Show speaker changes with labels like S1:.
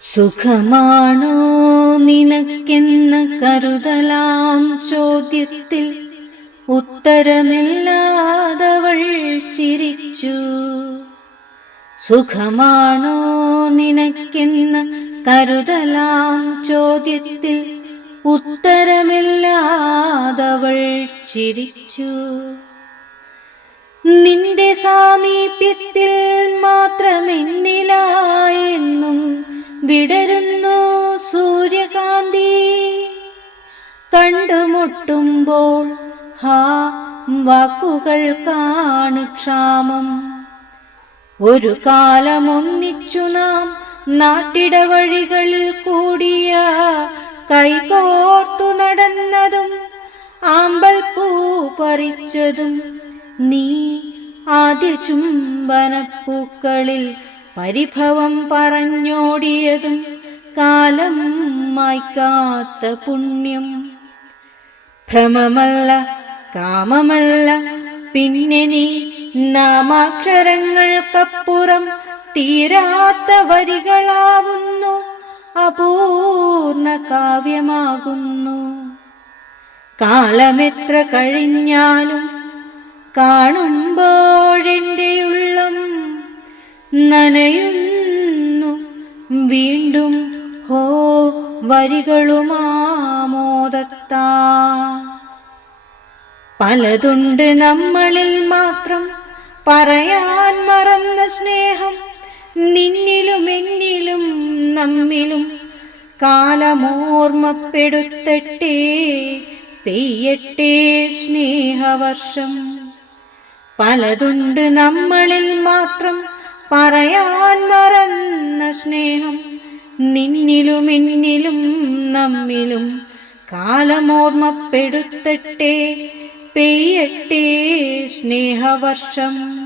S1: സുഖമാണോ നിനക്കെന്ന കരുതലാം ചോദ്യത്തിൽ? ഉത്തരമില്ലാതവൾ ചിരിച്ചു. സുഖമാണോ നിനക്കെന്ന കരുതലാം ചോദ്യത്തിൽ? ഉത്തരമില്ലാതവൾ ചിരിച്ചു. നിന്റെ സാമീപ്യത്തിൽ മാത്രമെന്നിലായെന്നും കണ്ടുമുട്ടുമ്പോൾ ഹാ വാക്കുകൾ കാണു ക്ഷാമം. ഒരു കാലമൊന്നിച്ചു നാം നാട്ടിടവഴികളിൽ കൂടിയ കൈകോർത്തു നടന്നതും ആമ്പൽ പൂ പറിച്ചതും നീ ആദ്യ ചുംബനപ്പൂക്കളിൽ പരിഭവം പറഞ്ഞോടിയതും കാലം മായ്ക്കാത്ത പുണ്യം. ഭ്രമമല്ല കാമമല്ല. പിന്നെ നീ നാമാക്ഷരങ്ങൾക്കപ്പുറം തീരാത്ത വരികളാവുന്നു അപൂർണ കാവ്യമാകുന്നു. കാലമെത്ര കഴിഞ്ഞാലും കാണുമ്പോഴെന്റെ ഉള്ളം നനയുന്നു. വീണ്ടും ഹോ വരികളുമാമോദത്താ പലതുണ്ട് നമ്മളിൽ മാത്രം. പറയാൻ മറന്ന സ്നേഹം നിന്നിലും എന്നിലും നമ്മിലും. കാലമോർമ്മപ്പെടുത്തട്ടെ പെയ്യട്ടെ സ്നേഹവർഷം. പലതുണ്ട് നമ്മളിൽ മാത്രം. പറയാൻ മറന്ന സ്നേഹം നിന്നിലും എന്നിലും നമ്മിലും. കാലമോർമ്മപ്പെടുത്തട്ടെ പെയ്യട്ടെ സ്നേഹവർഷം.